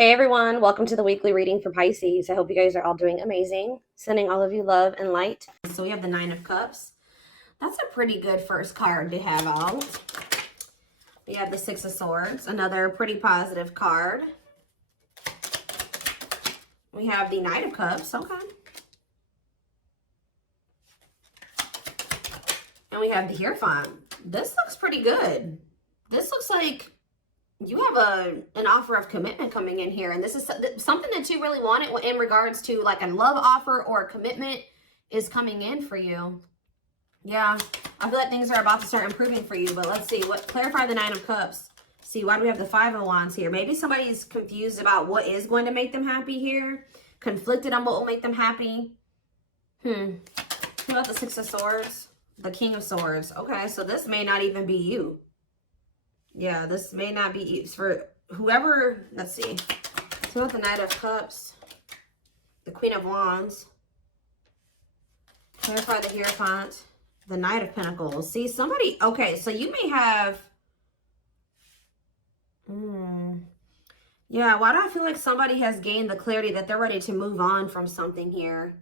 Hey everyone, welcome to the weekly reading for Pisces. I hope you guys are all doing amazing. Sending all of you love and light. So we have the Nine of Cups. That's a pretty good first card to have out. We have the Six of Swords, another pretty positive card. We have the Knight of Cups, okay. And we have the Hierophant. This looks pretty good. This looks like you have an offer of commitment coming in here, and this is something that you really wanted in regards to like a love offer or a commitment is coming in for you. Yeah, I feel like things are about to start improving for you, but let's see. Clarify the Nine of Cups. See, why do we have the Five of Wands here? Maybe somebody's confused about what is going to make them happy here, conflicted on what will make them happy. What about the Six of Swords? The King of Swords. Okay, so this may not even be you. Yeah, this may not be you. For whoever, let's see. So about the Knight of Cups, the Queen of Wands, clarify the Hierophant, the Knight of Pentacles. See, somebody, okay, so you may have, yeah, why do I feel like somebody has gained the clarity that they're ready to move on from something here?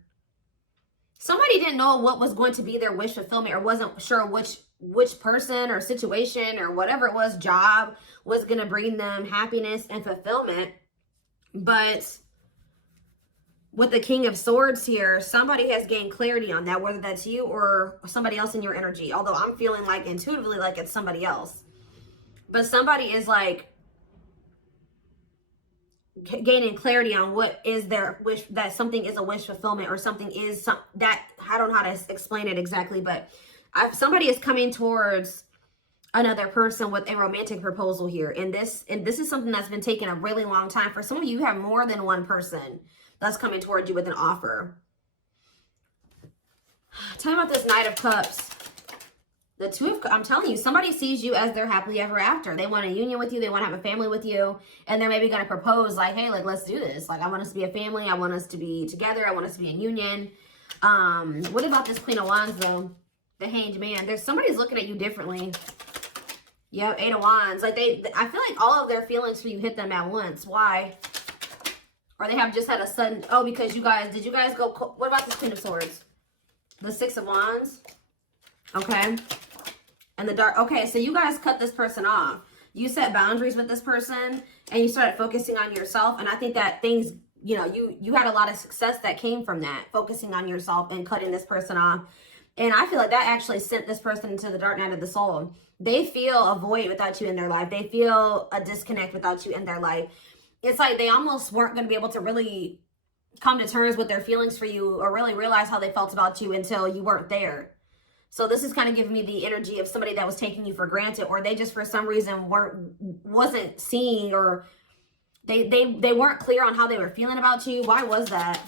Somebody didn't know what was going to be their wish fulfillment, or wasn't sure which person or situation or whatever it was, job, was going to bring them happiness and fulfillment. But with the King of Swords here, somebody has gained clarity on that, whether that's you or somebody else in your energy. Although I'm feeling like intuitively like it's somebody else. But somebody is like gaining clarity on what is their wish, that something is a wish fulfillment, or something is that, I don't know how to explain it exactly, but somebody is coming towards another person with a romantic proposal here. And this is something that's been taking a really long time. For some of you, you have more than one person that's coming towards you with an offer. Tell me about this Knight of Cups. The Two of, I'm telling you, somebody sees you as their happily ever after. They want a union with you. They want to have a family with you. And they're maybe going to propose like, hey, like, let's do this. Like, I want us to be a family. I want us to be together. I want us to be in union. What about this Queen of Wands, though? The Hanged Man. There's somebody's looking at you differently. Yep, Eight of Wands. Like, I feel like all of their feelings for you hit them at once. Why? Or they have just had a sudden, oh, because did you guys go, what about this Queen of Swords? The Six of Wands. Okay. And the Dark, okay, so you guys cut this person off. You set boundaries with this person, and you started focusing on yourself. And I think that things, you know, you had a lot of success that came from that, focusing on yourself and cutting this person off. And I feel like that actually sent this person into the dark night of the soul. They feel a void without you in their life. They feel a disconnect without you in their life. It's like they almost weren't going to be able to really come to terms with their feelings for you, or really realize how they felt about you until you weren't there. So this is kind of giving me the energy of somebody that was taking you for granted, or they just for some reason wasn't seeing, or they weren't clear on how they were feeling about you. Why was that?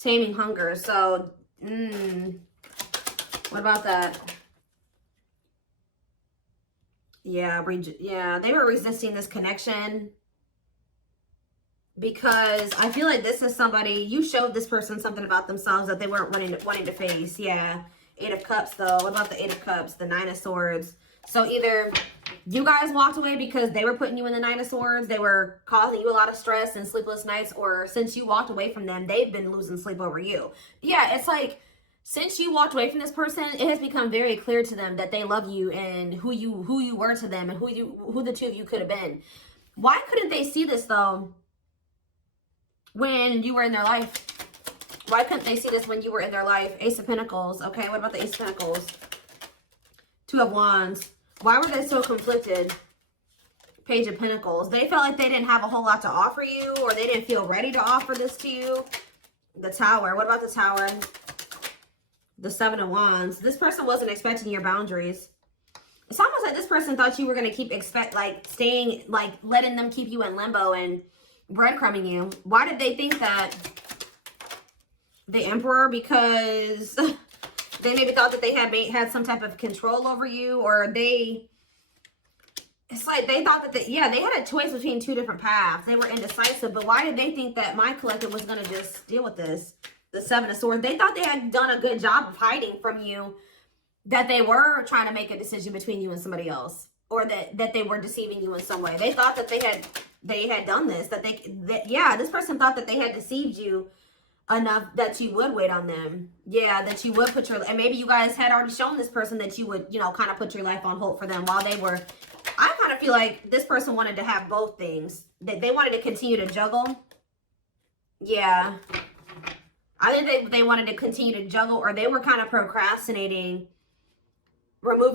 Taming hunger. So, what about that? Yeah, they were resisting this connection because I feel like this is somebody, you showed this person something about themselves that they weren't wanting to face. Yeah. Eight of Cups, though. What about the Eight of Cups? The Nine of Swords. So either you guys walked away because they were putting you in the Nine of Swords, they were causing you a lot of stress and sleepless nights, or since you walked away from them, they've been losing sleep over you. Yeah, it's like, since you walked away from this person, it has become very clear to them that they love you and who you were to them, and who the two of you could have been. Why couldn't they see this, though, when you were in their life? Why couldn't they see this when you were in their life? Ace of Pentacles. Okay, what about the Ace of Pentacles? Two of Wands. Why were they so conflicted? Page of Pentacles. They felt like they didn't have a whole lot to offer you, or they didn't feel ready to offer this to you. The Tower. What about the Tower? The Seven of Wands. This person wasn't expecting your boundaries. It's almost like this person thought you were going to keep staying, like letting them keep you in limbo and breadcrumbing you. Why did they think that? The Emperor, because they maybe thought that they had some type of control over you, or it's like they thought that they had a choice between two different paths. They were indecisive, but why did they think that my collective was going to just deal with this? The Seven of Swords. They thought they had done a good job of hiding from you that they were trying to make a decision between you and somebody else, or that they were deceiving you in some way. They thought that they had done this, yeah, this person thought that they had deceived you enough that you would wait on them. Yeah, that you would put your, and maybe you guys had already shown this person that you would, you know, kind of put your life on hold for them while they were, I kind of feel like this person wanted to have both things. They wanted to continue to juggle. Yeah. I think they wanted to continue to juggle, or they were kind of procrastinating,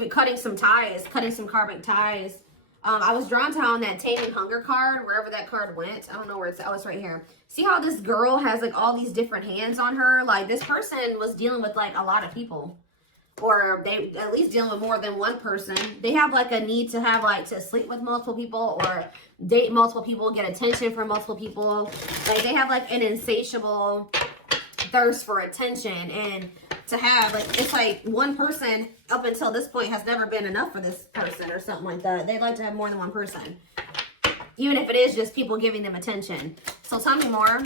cutting some ties, cutting some karmic ties. I was drawn to on that Taming Hunger card, wherever that card went. I don't know where it's, oh, it's right here. See how this girl has like all these different hands on her? Like this person was dealing with like a lot of people, or they at least dealing with more than one person. They have like a need to have like to sleep with multiple people or date multiple people, get attention from multiple people. Like they have like an insatiable thirst for attention, and to have like, it's like one person up until this point has never been enough for this person or something like that. They'd like to have more than one person, even if it is just people giving them attention. So tell me more.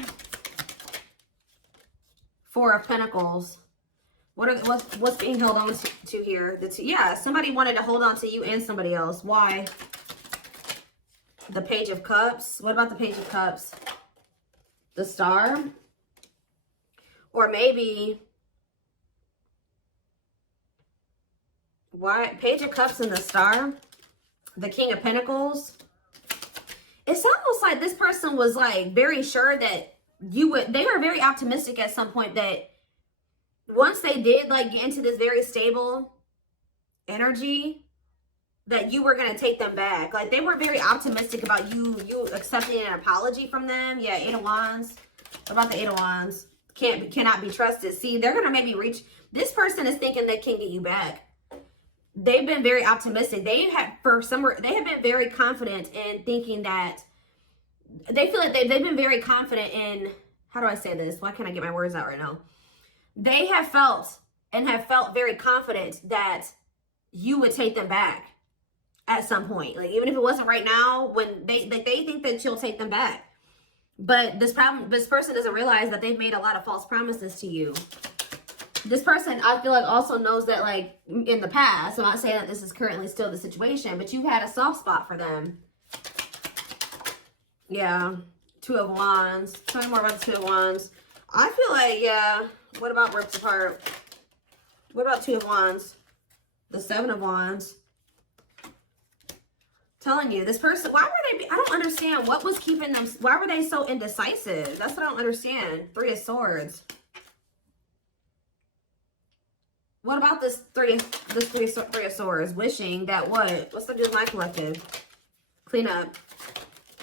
Four of Pentacles. What's being held on to here? Yeah, somebody wanted to hold on to you and somebody else. Why? The Page of Cups. What about the Page of Cups? The Star. Or maybe, why? Page of Cups and the Star. The King of Pentacles. It's almost like this person was like very sure that you would, they were very optimistic at some point that once they did like get into this very stable energy, that you were going to take them back. Like they were very optimistic about you accepting an apology from them. Yeah, Eight of Wands. What about the Eight of Wands? Cannot be trusted. See, they're going to maybe reach, this person is thinking they can get you back. They've been very optimistic. They have been very confident in thinking that, they feel like they've been very confident in, how do I say this? Why can't I get my words out right now? They have felt very confident that you would take them back at some point. Like even if it wasn't right now, when they think that you'll take them back. But this person doesn't realize that they've made a lot of false promises to you. This person, I feel like, also knows that, like, in the past, I'm not saying that this is currently still the situation, but you've had a soft spot for them. Yeah. Two of Wands. Tell me more about the Two of Wands. I feel like, yeah. What about ripped apart? What about Two of Wands? The Seven of Wands. Telling you, this person, why were they, I don't understand what was keeping them, why were they so indecisive? That's what I don't understand. Three of Swords. What about this three of Swords? Wishing that what? What's the deal with my collective? Clean up.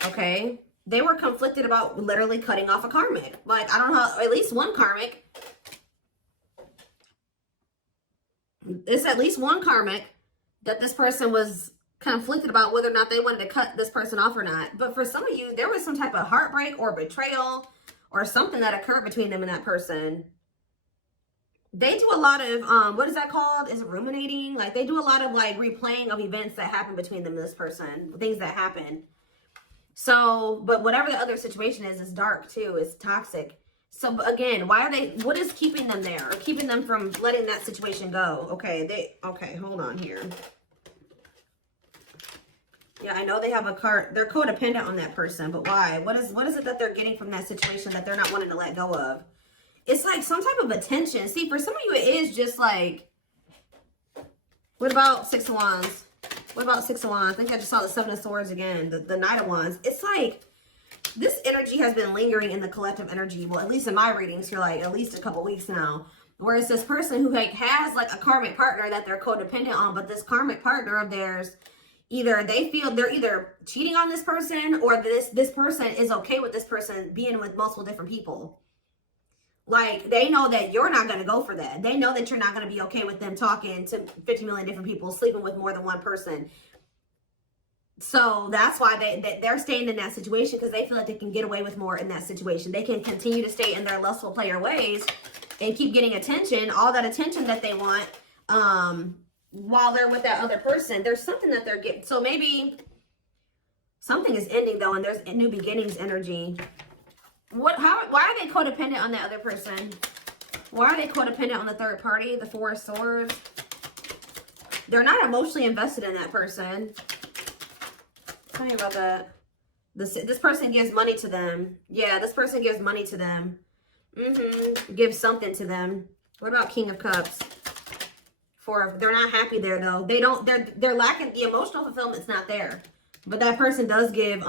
Okay. They were conflicted about literally cutting off a karmic. Like, I don't know, at least one karmic. It's at least one karmic that this person was conflicted about whether or not they wanted to cut this person off or not. But for some of you, there was some type of heartbreak or betrayal or something that occurred between them and that person. They do a lot of, what is that called? Is it ruminating? Like, they do a lot of, like, replaying of events that happen between them and this person. Things that happen. So, but whatever the other situation is dark, too. It's toxic. So, again, why are they, what is keeping them there? Or keeping them from letting that situation go? Okay, okay, hold on here. Yeah, I know they have a card. They're codependent on that person, but why? What is it that they're getting from that situation that they're not wanting to let go of? It's like some type of attention. See, for some of you, it is just like, what about Six of Wands? What about Six of Wands? I think I just saw the Seven of Swords again, the Knight of Wands. It's like, this energy has been lingering in the collective energy. Well, at least in my readings for like at least a couple weeks now. Whereas this person who like has like a karmic partner that they're codependent on, but this karmic partner of theirs, either they feel they're either cheating on this person or this person is okay with this person being with multiple different people. Like, they know that you're not going to go for that. They know that you're not going to be okay with them talking to 50 million different people, sleeping with more than one person. So that's why they're staying in that situation, because they feel like they can get away with more in that situation. They can continue to stay in their lustful player ways and keep getting attention, all that attention that they want, while they're with that other person. There's something that they're getting. So maybe something is ending, though, and there's a new beginnings energy. Why are they codependent on that other person? Why are they codependent on the third party, the Four of Swords? They're not emotionally invested in that person. Tell me about that. This person gives money to them. Yeah, this person gives money to them. Gives something to them. What about King of Cups? They're not happy there though. They're lacking the emotional fulfillment's not there. But that person does give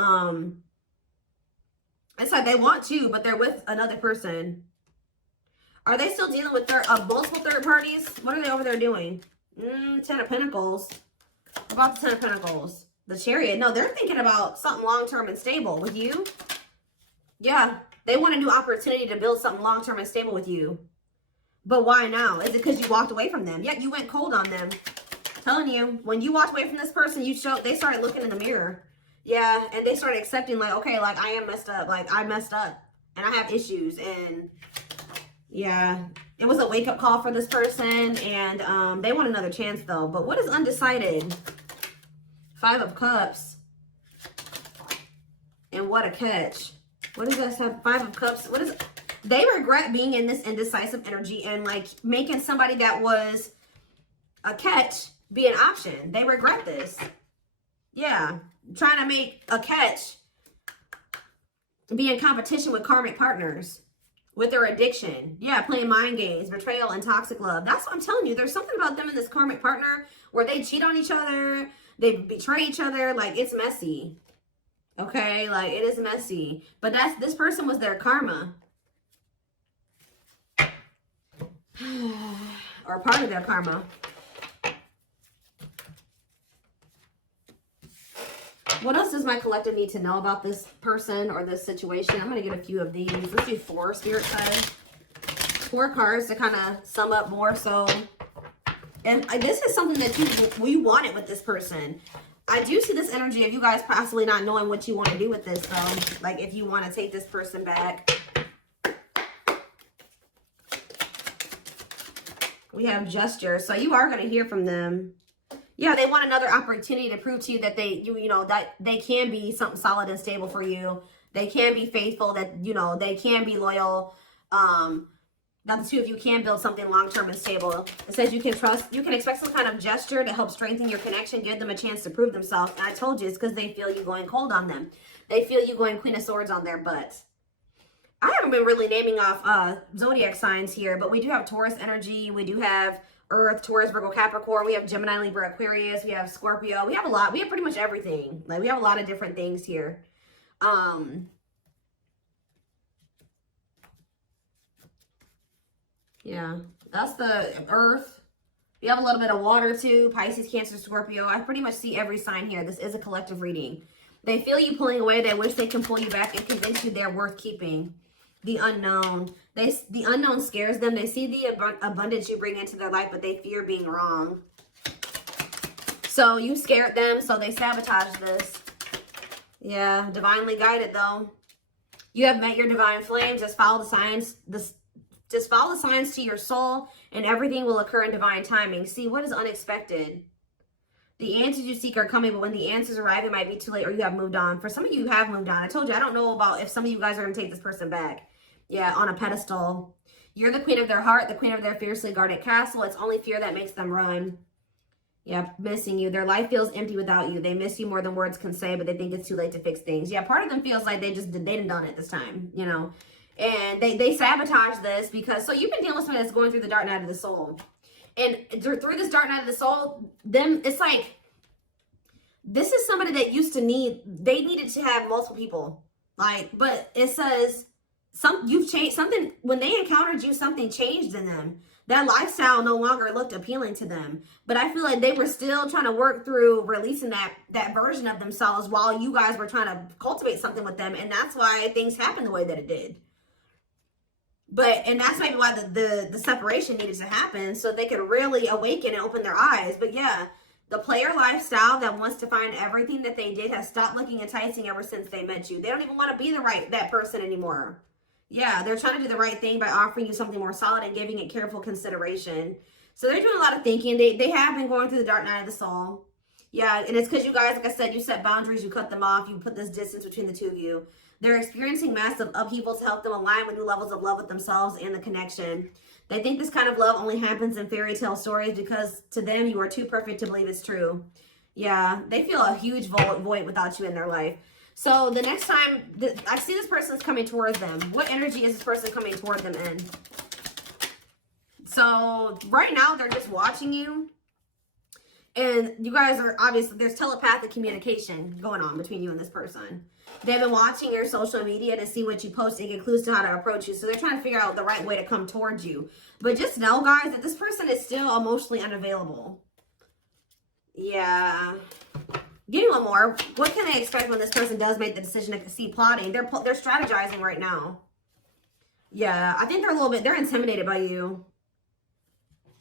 it's like they want to, but they're with another person. Are they still dealing with multiple third parties? What are they over there doing? 10 of Pentacles. What about the 10 of Pentacles? The Chariot. No, they're thinking about something long-term and stable with you. Yeah, they want a new opportunity to build something long-term and stable with you. But why now? Is it because you walked away from them? Yeah, you went cold on them. Telling you, when you walked away from this person, they started looking in the mirror. Yeah, and they started accepting, like, okay, like, I am messed up. Like, I messed up. And I have issues. And, yeah, it was a wake-up call for this person. And they want another chance, though. But what is undecided? 5 of Cups. And what a catch. What does that have? 5 of Cups. What is... They regret being in this indecisive energy and, like, making somebody that was a catch be an option. They regret this. Yeah. Trying to make a catch be in competition with karmic partners. With their addiction. Yeah, playing mind games, betrayal, and toxic love. That's what I'm telling you. There's something about them and this karmic partner where they cheat on each other. They betray each other. Like, it's messy. Okay? Like, it is messy. But this person was their karma. Or part of their karma. What else does my collective need to know about this person or this situation? I'm going to get a few of these. Let's do 4 spirit guides. 4 cards to kind of sum up more so. And this is something that you wanted with this person. I do see this energy of you guys possibly not knowing what you want to do with this, though. Like, if you want to take this person back. We have gesture. So you are going to hear from them. Yeah, they want another opportunity to prove to you that that they can be something solid and stable for you. They can be faithful, that, they can be loyal. That the two of you can build something long-term and stable. It says you can expect some kind of gesture to help strengthen your connection, give them a chance to prove themselves. And I told you, it's because they feel you going cold on them. They feel you going Queen of Swords on their butt. I haven't been really naming off zodiac signs here, but we do have Taurus energy. We do have Earth, Taurus, Virgo, Capricorn. We have Gemini, Libra, Aquarius. We have Scorpio. We have a lot. We have pretty much everything. Like, we have a lot of different things here. Yeah, that's the Earth. We have a little bit of water too. Pisces, Cancer, Scorpio. I pretty much see every sign here. This is a collective reading. They feel you pulling away. They wish they can pull you back and convince you they're worth keeping. The unknown. The unknown scares them. They see the abundance you bring into their life, but they fear being wrong. So you scared them, so they sabotage this. Yeah, divinely guided though. You have met your divine flame. Just follow the signs. Just follow the signs to your soul, and everything will occur in divine timing. See, what is unexpected? The answers you seek are coming, but when the answers arrive, it might be too late, or you have moved on. For some of you, you have moved on. I told you, I don't know about if some of you guys are going to take this person back. Yeah, on a pedestal. You're the queen of their heart, the queen of their fiercely guarded castle. It's only fear that makes them run. Yeah, missing you. Their life feels empty without you. They miss you more than words can say, but they think it's too late to fix things. Yeah, part of them feels like they didn't done it this time, And they sabotage this because, so you've been dealing with somebody that's going through the dark night of the soul. And through this dark night of the soul, it's like, this is somebody that they needed to have multiple people. Like, but it says, you've changed something. When they encountered you, something changed in them. That lifestyle no longer looked appealing to them. But I feel like they were still trying to work through releasing that version of themselves while you guys were trying to cultivate something with them. And that's why things happened the way that it did. And that's maybe why the separation needed to happen, so they could really awaken and open their eyes. But yeah, the player lifestyle that wants to find everything that they did has stopped looking enticing ever since they met you. They don't even want to be that person anymore. Yeah, they're trying to do the right thing by offering you something more solid and giving it careful consideration. So they're doing a lot of thinking. They have been going through the dark night of the soul. Yeah, and it's because you guys, like I said, you set boundaries, you cut them off, you put this distance between the two of you. They're experiencing massive upheaval to help them align with new levels of love with themselves and the connection. They think this kind of love only happens in fairy tale stories because to them, you are too perfect to believe it's true. Yeah, they feel a huge void without you in their life. So the next time I see this person's coming towards them, what energy is this person coming toward them in? So right now they're just watching you. And you guys are obviously, there's telepathic communication going on between you and this person. They've been watching your social media to see what you post and get clues to how to approach you. So they're trying to figure out the right way to come towards you. But just know, guys, that this person is still emotionally unavailable. Yeah. Give me one more. What can I expect when this person does make the decision to see plotting? They're strategizing right now. Yeah, I think they're intimidated by you.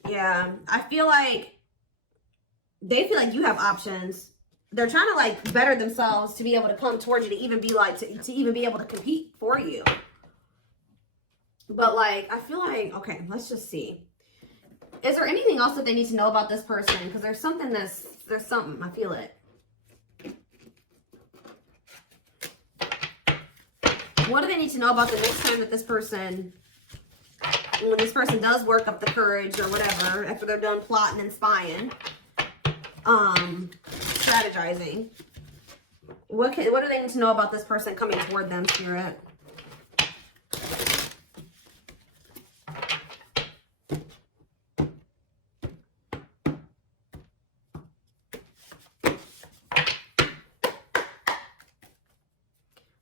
Yeah, I feel like they feel like you have options. They're trying to like better themselves to be able to come towards you, to even be like, to even be able to compete for you. But like, I feel like, okay, let's just see. Is there anything else that they need to know about this person? Because there's something, I feel it. What do they need to know about the next time that this person, when this person does work up the courage or whatever, after they're done plotting and spying, strategizing? What do they need to know about this person coming toward them, Spirit?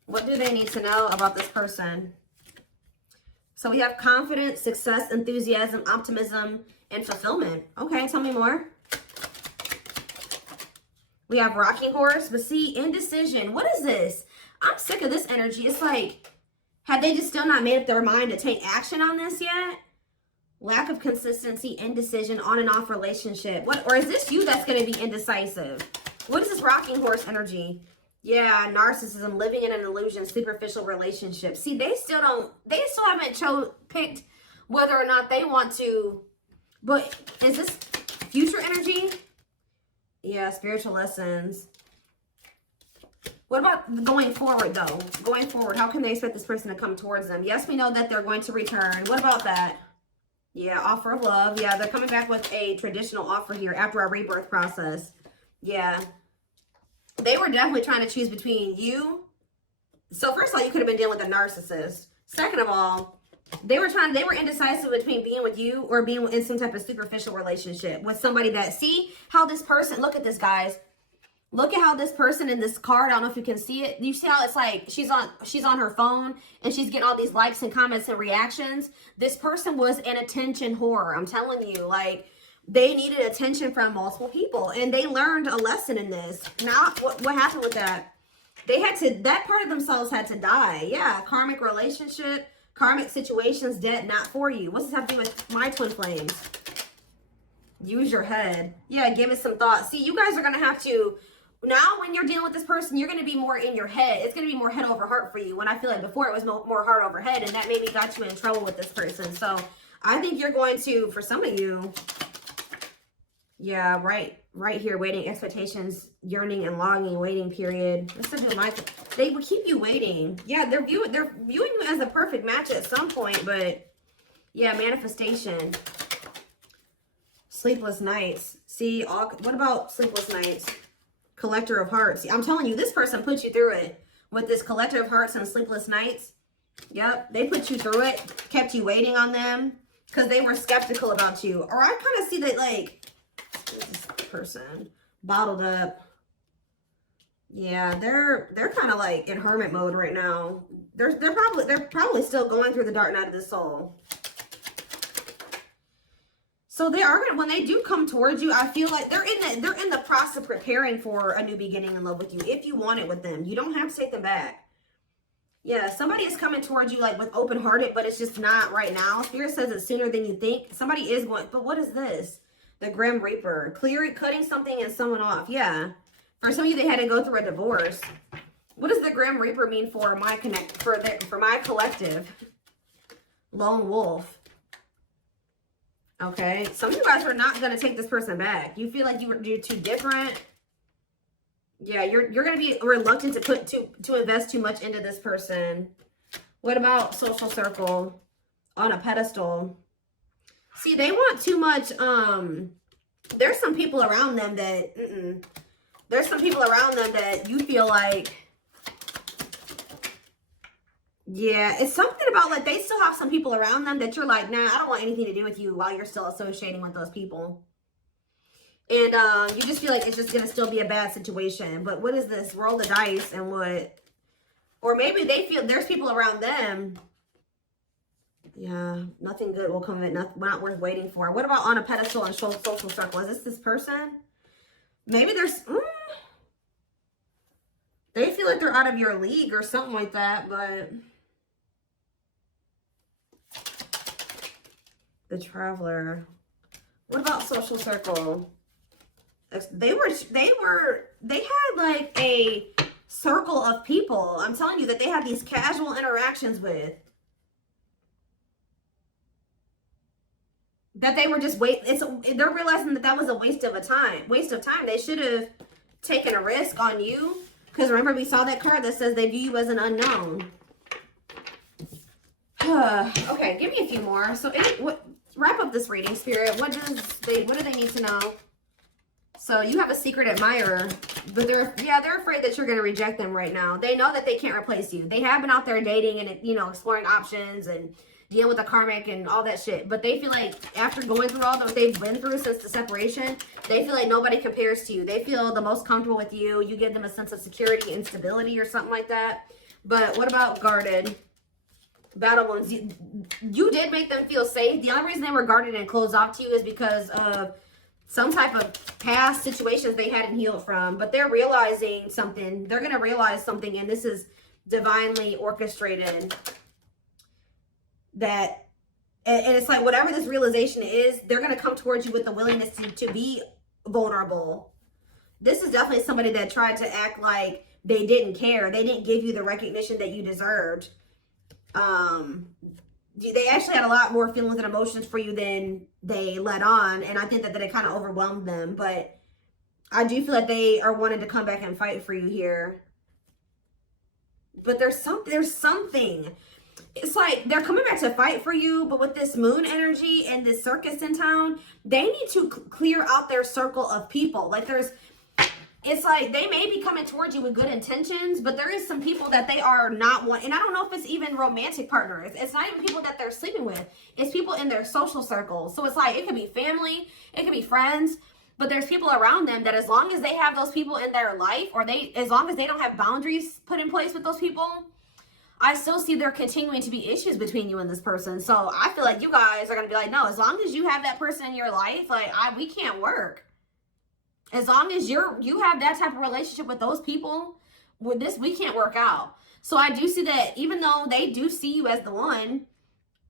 What do they need to know about this person? So we have confidence, success, enthusiasm, optimism, and fulfillment. Okay, tell me more. We have rocking horse, but see, indecision. What is this? I'm sick of this energy. It's like, have they just still not made up their mind to take action on this yet? Lack of consistency, indecision, on and off relationship. Or is this you that's going to be indecisive? What is this rocking horse energy? Yeah, narcissism, living in an illusion, superficial relationship. See, they still haven't picked whether or not they want to. But is this future energy? Yeah, spiritual lessons. What about going forward, though? Going forward, how can they expect this person to come towards them? Yes, we know that they're going to return. What about that? Yeah, offer of love. Yeah, they're coming back with a traditional offer here after our rebirth process. Yeah. They were definitely trying to choose between you. So first of all, you could have been dealing with a narcissist. Second of all, they were indecisive between being with you or being in some type of superficial relationship with somebody that, see how this person, look at this, guys. Look at how this person in this card, I don't know if you can see it. You see how it's like she's on her phone and she's getting all these likes and comments and reactions. This person was an attention whore. I'm telling you, like, they needed attention from multiple people, and they learned a lesson in this. Now, what happened with that? That part of themselves had to die. Yeah, karmic relationship, karmic situations, dead, not for you. What's this have to do with my twin flames? Use your head. Yeah, give it some thought. See, you guys are going to have to, now when you're dealing with this person, you're going to be more in your head. It's going to be more head over heart for you. When I feel like before it was more heart over head, and that maybe got you in trouble with this person. So I think you're going to, for some of you, yeah, right here, waiting, expectations, yearning and longing, waiting period. Let's do they will keep you waiting. Yeah, they're viewing you as a perfect match at some point, but yeah, manifestation. Sleepless nights. See, what about sleepless nights? Collector of hearts. See, I'm telling you, this person put you through it with this collector of hearts and sleepless nights. Yep, they put you through it, kept you waiting on them because they were skeptical about you. Or I kind of see that, like, this person bottled up. Yeah, they're kind of like in hermit mode right now. They're probably still going through the dark night of the soul. So they are gonna, when they do come towards you, I feel like they're in the process of preparing for a new beginning in love with you. If you want it with them, you don't have to take them back. Yeah, somebody is coming towards you like with open-hearted, but it's just not right now. Spirit says it's sooner than you think. Somebody is going, but what is this? The Grim Reaper, cutting something and someone off. Yeah, for some of you, they had to go through a divorce. What does the Grim Reaper mean for my for my collective? Lone Wolf. Okay, some of you guys are not going to take this person back. You feel like you're too different. Yeah, you're going to be reluctant to invest too much into this person. What about social circle? On a pedestal. See, they want too much. There's some people around them that There's some people around them that you feel like, yeah, it's something about like they still have some people around them that you're like, nah, I don't want anything to do with you while you're still associating with those people. And you just feel like it's just going to still be a bad situation. But what is this? Roll the dice and what? Or maybe they feel there's people around them. Yeah, nothing good will come of it. Not worth waiting for. What about on a pedestal and social circle? Is this person? Maybe there's... They feel like they're out of your league or something like that, but... The Traveler. What about social circle? They had like a circle of people. I'm telling you that they had these casual interactions with. That they were just they're realizing that that was a waste of time. They should have taken a risk on you. Because remember, we saw that card that says they view you as an unknown. Okay, give me a few more. So wrap up this reading, Spirit. What do they need to know? So you have a secret admirer, but they're afraid that you're going to reject them right now. They know that they can't replace you. They have been out there dating and, you know, exploring options and dealing with the karmic and all that shit. But they feel like after going through all that they've been through since the separation, they feel like nobody compares to you. They feel the most comfortable with you. You give them a sense of security and stability or something like that. But what about guarded? Battle wounds. You did make them feel safe. The only reason they were guarded and closed off to you is because of some type of past situations they hadn't healed from. But they're realizing something. They're going to realize something, and this is divinely orchestrated. And it's like whatever this realization is, they're going to come towards you with the willingness to be vulnerable. This is definitely somebody that tried to act like they didn't care. They didn't give you the recognition that you deserved. They actually had a lot more feelings and emotions for you than they let on, and I think that it kind of overwhelmed them. But I do feel like they are wanting to come back and fight for you here. But there's something. It's like they're coming back to fight for you, but with this moon energy and this circus in town, they need to clear out their circle of people. Like it's like they may be coming towards you with good intentions, but there is some people that they are not want. And I don't know if it's even romantic partners. It's not even people that they're sleeping with. It's people in their social circles. So it's like it could be family, it could be friends, but there's people around them that as long as they have those people in their life, or as long as they don't have boundaries put in place with those people, I still see there continuing to be issues between you and this person. So I feel like you guys are going to be like, no, as long as you have that person in your life, like we can't work. As long as you have that type of relationship with those people, with this, we can't work out. So I do see that even though they do see you as the one,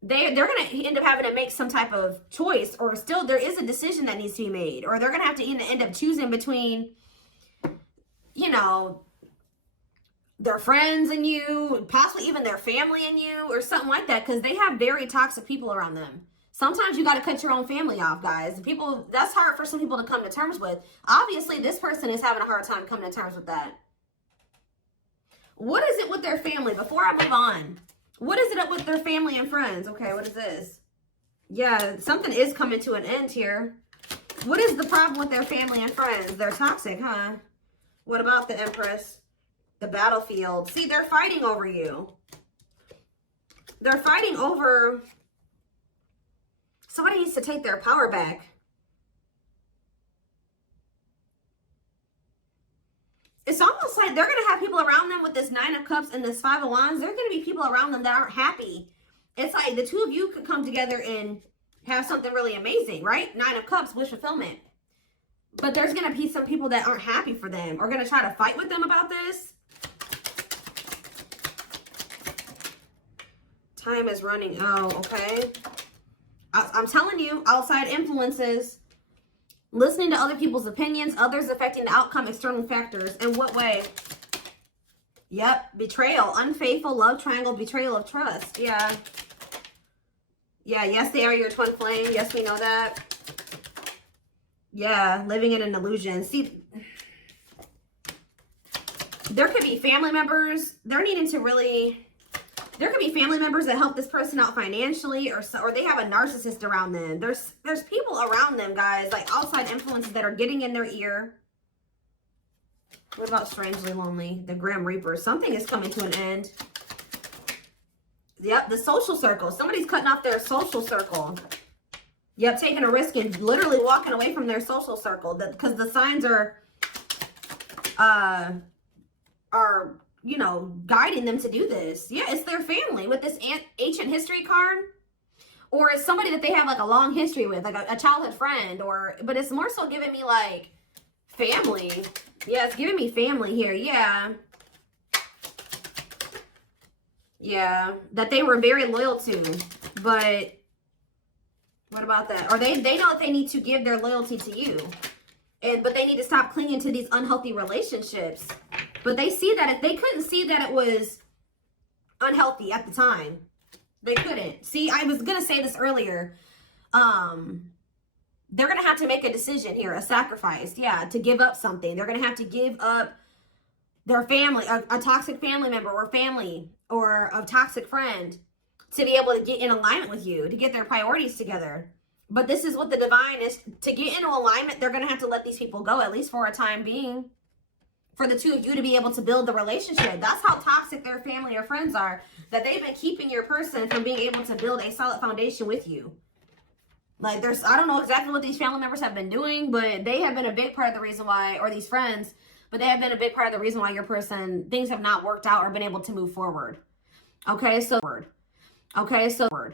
they're going to end up having to make some type of choice, or still there is a decision that needs to be made, or they're going to have to end up choosing between, you know, their friends and you, possibly even their family and you, or something like that, because they have very toxic people around them. Sometimes you got to cut your own family off, guys. People, that's hard for some people to come to terms with. Obviously, this person is having a hard time coming to terms with that. What is it with their family? Before I move on, what is it up with their family and friends? Okay, what is this? Yeah, something is coming to an end here. What is the problem with their family and friends? They're toxic, huh? What about the Empress? The battlefield. See, they're fighting over you. They're fighting over... Somebody needs to take their power back. It's almost like they're going to have people around them with this 9 of Cups and this 5 of Wands. There are going to be people around them that aren't happy. It's like the two of you could come together and have something really amazing, right? 9 of Cups, wish fulfillment. But there's going to be some people that aren't happy for them, or going to try to fight with them about this. Time is running out, okay? I'm telling you, outside influences, listening to other people's opinions, others affecting the outcome, external factors. In what way? Yep, betrayal, unfaithful, love triangle, betrayal of trust. Yeah. Yeah, yes, they are your twin flame. Yes, we know that. Yeah, living in an illusion. See, there could be family members. They're needing to really... There could be family members that help this person out financially, or they have a narcissist around them. There's people around them, guys, like outside influences that are getting in their ear. What about strangely lonely? The Grim Reaper. Something is coming to an end. Yep, the social circle. Somebody's cutting off their social circle. Yep, taking a risk and literally walking away from their social circle. Because the signs are, you know, guiding them to do this. Yeah, it's their family with this ancient history card. Or it's somebody that they have like a long history with, like a childhood friend. But it's more so giving me like family. Yeah, it's giving me family here. Yeah. Yeah, that they were very loyal to. But what about that? Or they know that they need to give their loyalty to you. But they need to stop clinging to these unhealthy relationships. But they see that they couldn't see that it was unhealthy at the time. They couldn't. See, I was going to say this earlier. They're going to have to make a decision here, a sacrifice. Yeah, to give up something. They're going to have to give up their family, a toxic family member or family or a toxic friend to be able to get in alignment with you, to get their priorities together. But this is what the divine is. To get into alignment, they're going to have to let these people go, at least for a time being, for the two of you to be able to build the relationship. That's how toxic their family or friends are, that they've been keeping your person from being able to build a solid foundation with you. Like, I don't know exactly what these family members have been doing, but they have been a big part of the reason why, or these friends, but they have been a big part of the reason why your person, things have not worked out or been able to move forward. Okay, so